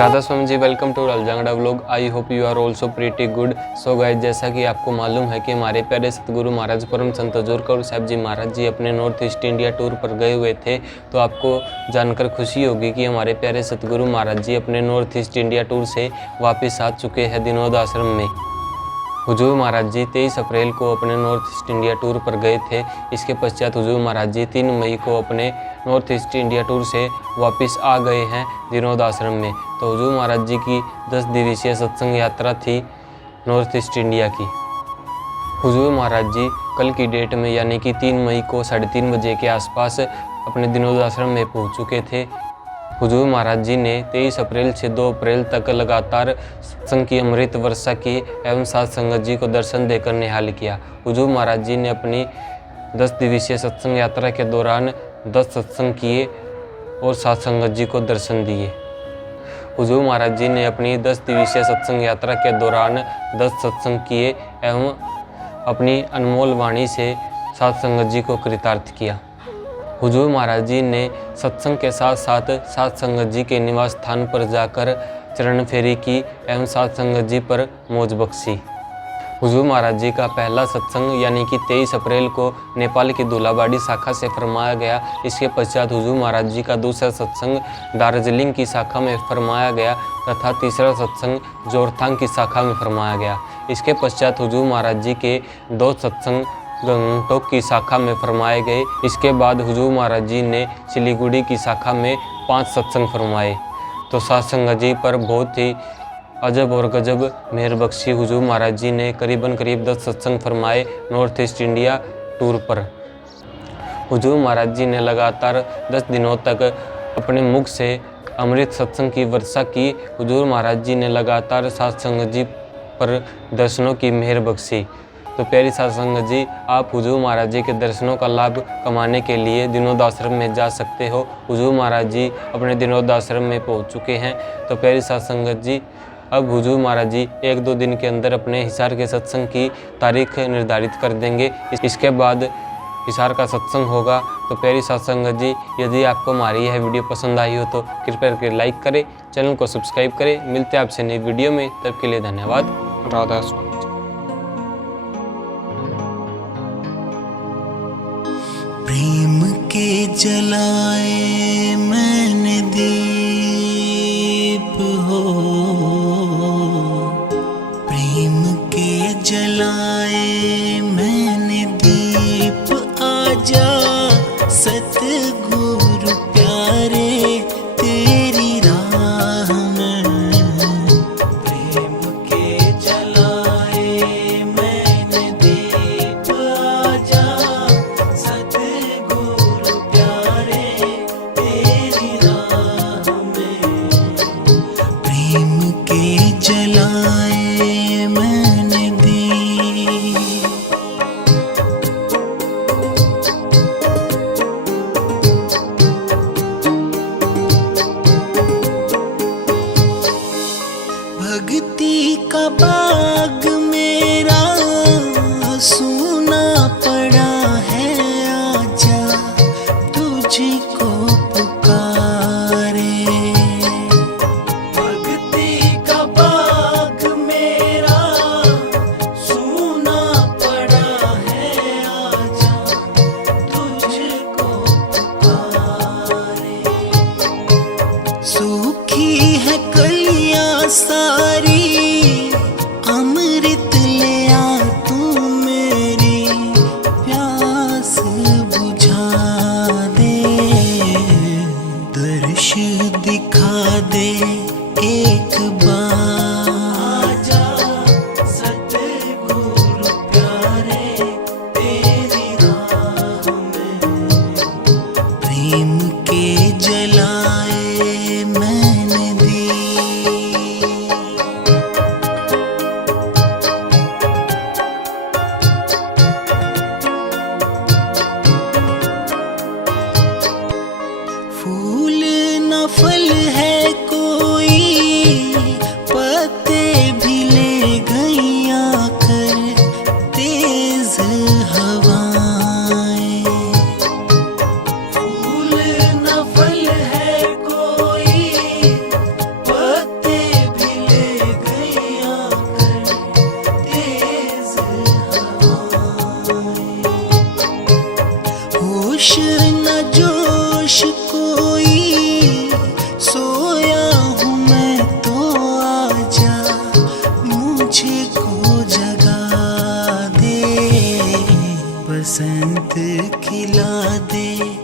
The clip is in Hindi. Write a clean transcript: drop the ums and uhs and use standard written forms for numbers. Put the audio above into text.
Radha Swami ji, welcome to Aljangra vlog. I hope you are also pretty good. So guys, जैसा कि आपको मालूम है कि हमारे प्यारे सतगुरु महाराज परम संत हजूर कौर साहब जी महाराज जी अपने नॉर्थ ईस्ट इंडिया टूर पर गए हुए थे। तो आपको जानकर खुशी होगी कि हमारे प्यारे सतगुरु महाराज जी अपने नॉर्थ ईस्ट इंडिया टूर से वापस आ चुके हैं दिनोद आश्रम में। हुजूर महाराज जी 23 अप्रैल को अपने नॉर्थ ईस्ट इंडिया टूर पर गए थे। इसके पश्चात हुजूर महाराज जी 3 मई को अपने नॉर्थ ईस्ट इंडिया टूर से वापस आ गए हैं दिनोद आश्रम में। तो हुजूर महाराज जी की 10 दिवसीय सत्संग यात्रा थी नॉर्थ ईस्ट इंडिया की। हुजूर महाराज जी कल की डेट में यानी कि 3 मई को 3:30 बजे के आसपास अपने दिनोद आश्रम में पहुँच चुके थे। हुजूर महाराज जी ने 23 अप्रैल से 2 अप्रैल तक लगातार सत्संग की अमृत वर्षा की एवं साध संगत जी को दर्शन देकर निहाल किया। हुजूर महाराज जी ने अपनी 10 दिवसीय सत्संग यात्रा के दौरान 10 सत्संग किए और साध संगत जी को दर्शन दिए। हुजूर महाराज जी ने अपनी 10 दिवसीय सत्संग यात्रा के दौरान 10 सत्संग किए एवं अपनी अनमोल वाणी से साध संगत जी को कृतार्थ किया। हुजूर महाराज जी ने सत्संग के साथ साथ साध संगत जी के निवास स्थान पर जाकर चरण फेरी की एवं साध संगत जी पर मौज बख्शी। हुजूर महाराज जी का पहला सत्संग यानी कि 23 अप्रैल को नेपाल की धुलाबाड़ी शाखा से फरमाया गया। इसके पश्चात हुजूर महाराज जी का दूसरा सत्संग दार्जिलिंग की शाखा में फरमाया गया तथा तीसरा सत्संग जोरथांग की शाखा में फरमाया गया। इसके पश्चात हुजूर महाराज जी के 2 सत्संग गंगटोक की शाखा में फरमाए गए। इसके बाद हुजूर महाराज जी ने सिलीगुड़ी की शाखा में 5 सत्संग फरमाए। तो साध संगत जी पर बहुत ही अजब और गजब मेहर बख्शी हुजूर महाराज जी ने करीबन 10 सत्संग फरमाए नॉर्थ ईस्ट इंडिया टूर पर। हुजूर महाराज जी ने लगातार 10 दिनों तक अपने मुख से अमृत सत्संग की वर्षा की। हुजूर महाराज जी ने लगातार साध संगत जी पर दर्शनों की मेहर बख्शी। तो प्यारी साध संगत जी, आप हुजूर महाराज जी के दर्शनों का लाभ कमाने के लिए दिनोद आश्रम में जा सकते हो। हुजूर महाराज जी अपने दिनोद आश्रम में पहुंच चुके हैं। तो प्यारी साध संगत जी, अब हुजूर महाराज जी 1-2 दिन के अंदर अपने हिसार के सत्संग की तारीख निर्धारित कर देंगे। इसके बाद हिसार का सत्संग होगा। तो प्यारी साध संगत जी, यदि आपको हमारी यह वीडियो पसंद आई हो तो कृपया करके लाइक करें, चैनल को सब्सक्राइब करें। मिलते हैं आपसे नई वीडियो में, तब के लिए धन्यवाद। राधा स्वामी। प्रेम के जलाए मैंने दीप हो, प्रेम के जलाए मैंने दीप, आजा सतगुरु प्यारे तेरी राह में। प्रेम के जलाए मैंने दीप, आजा सतगुरु प्यारे तेरी राह में। प्रेम के जलाए मैंने दीप। भक्ति का बाग मेरा सूना पड़ा है, आजा तुझको पुकारे। भक्ति का बाग मेरा सूना पड़ा है, आजा तुझको पुकारे। सूखी है कलियां सारी, अमृत ले आ तू मेरी प्यास बुझा दे। दर्श दिखा दे एक बार, आजा सतगुरु प्यारे तेरी राह में। प्रेम के जलाए मैंने दीप। फूल न फल है कोई, पत्ते भी ले गई आकर तेज हवाएं। फूल न फल है कोई, पत्ते बसंत खिला दे।